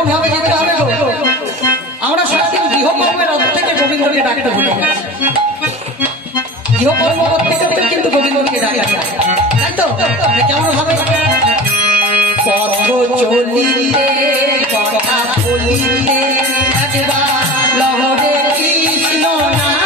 কেমন ভাবে যেতে হবে গো? আমরা সারাদিন গৃহকর্মের অর্থ থেকে গোবিন্দকে ডাকতে ভুলে গেছি। গৃহকর্ম করতে করতে কিন্তু গোবিন্দকে ডাকা যায়, তাই তো? কেমন ভাবে? পথ চলিতে কথা বলিতে একবার লহরে কৃষ্ণ নাম,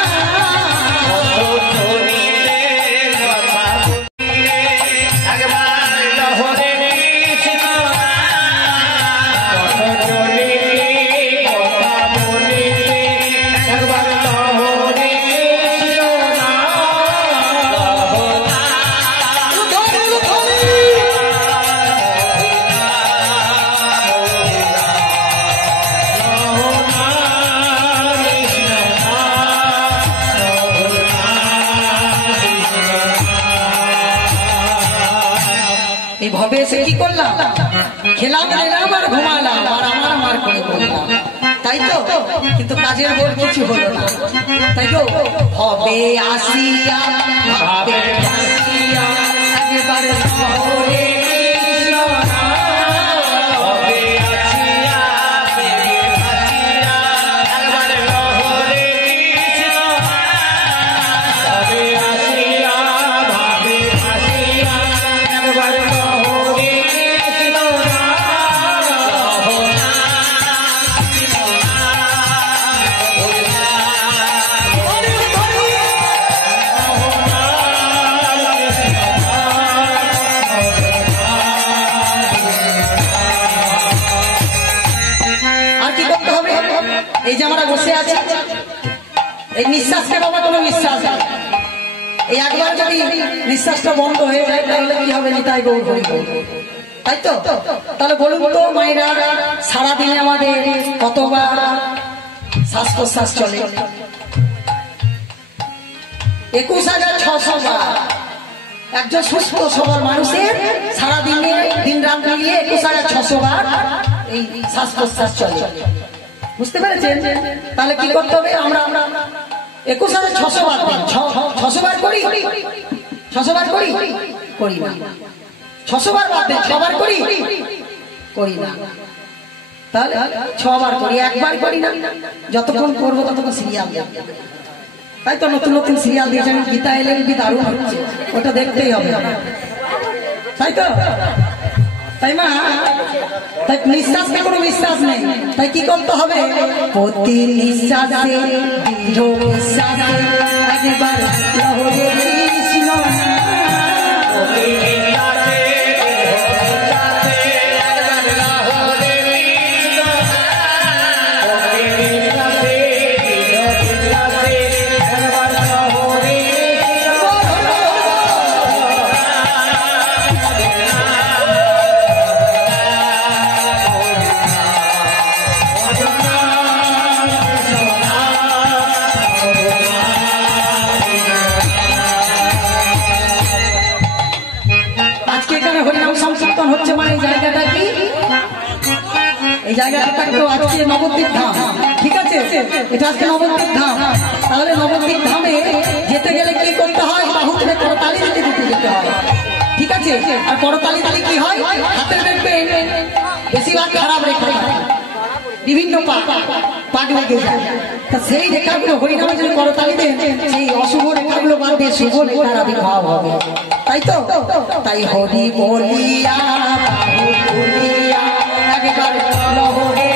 ভবে এসে কি করলাম? খেলাম দিলাম আর ঘুমালাম আর আমার করে বললাম, তাই তো? কিন্তু কাজের বল কিছু হলো না, তাই তো? ভবে আসিয়া ভাবে আসিয়া একবার শহরে এই যে আমরা বসে আছি, এই নিঃশ্বাসকে বাবা কোনো বিশ্বাস নেই। এই একবার যদি নিঃশ্বাসটা বন্ধ হয়ে যায় তাহলে কি হবে? নিতাই গৌর হরি বল, তাই তো? তাহলে বলুন তো মায়েরা, সারাদিনে আমাদের কতবার শ্বাস প্রশ্বাস চলে? 21,600 বার। একজন সুস্থ সবল মানুষের সারাদিনে দিন রাত মিলিয়ে 21,600 বার এই শ্বাস প্রশ্বাস চলে। বুঝতে পেরেছেন? তাহলে কি করতে হবে? আমরা 21,600 বার 600 বার করি, 600 বার করি করি না। 600 বার বাদ দেন, 6 বার করি করি না। তাহলে 6 বার করি, একবার করি না। যতক্ষণ করবো ততক্ষণ সিরিয়াল, তাই তো? নতুন নতুন সিরিয়াল দিয়েছেন, গীতা এলএলবি দারুণ হচ্ছে, ওটা দেখতেই হবে, তাই তো? তাই মা, তাই নিঃশ্বাসকে কোনো বিশ্বাস নেই। তাই কি করতে হবে? প্রতি নিঃশ্বাসে দৃঢ় বিশ্বাসে একবার লহরে কৃষ্ণ হচ্ছে। মানে এই জায়গাটা কি? এই জায়গাটা তো আজকে নবদ্বীপ ধাম, ঠিক আছে? এটা আজকে নবদ্বীপ ধাম। তাহলে নবদ্বীপ ধামে যেতে গেলে কি করতে হয়? বাহু থেকে করতালি দিতে যেতে হয়, ঠিক আছে? আর করতালি দিলে কি হয়? হাতের দেখবেন বেশিরভাগ খারাপ রেখা, বিভিন্ন পাট লেগে যায়। তা সেই রেখাগুলো হরিনামে যদি করতালি দেন, সেই অশুভ রেখাগুলো বাদ দিয়ে শুভ রেখার আবির্ভাব হবে, তাই তো? তাই হরি বলিয়া বাহু বলিয়া একবার লহরে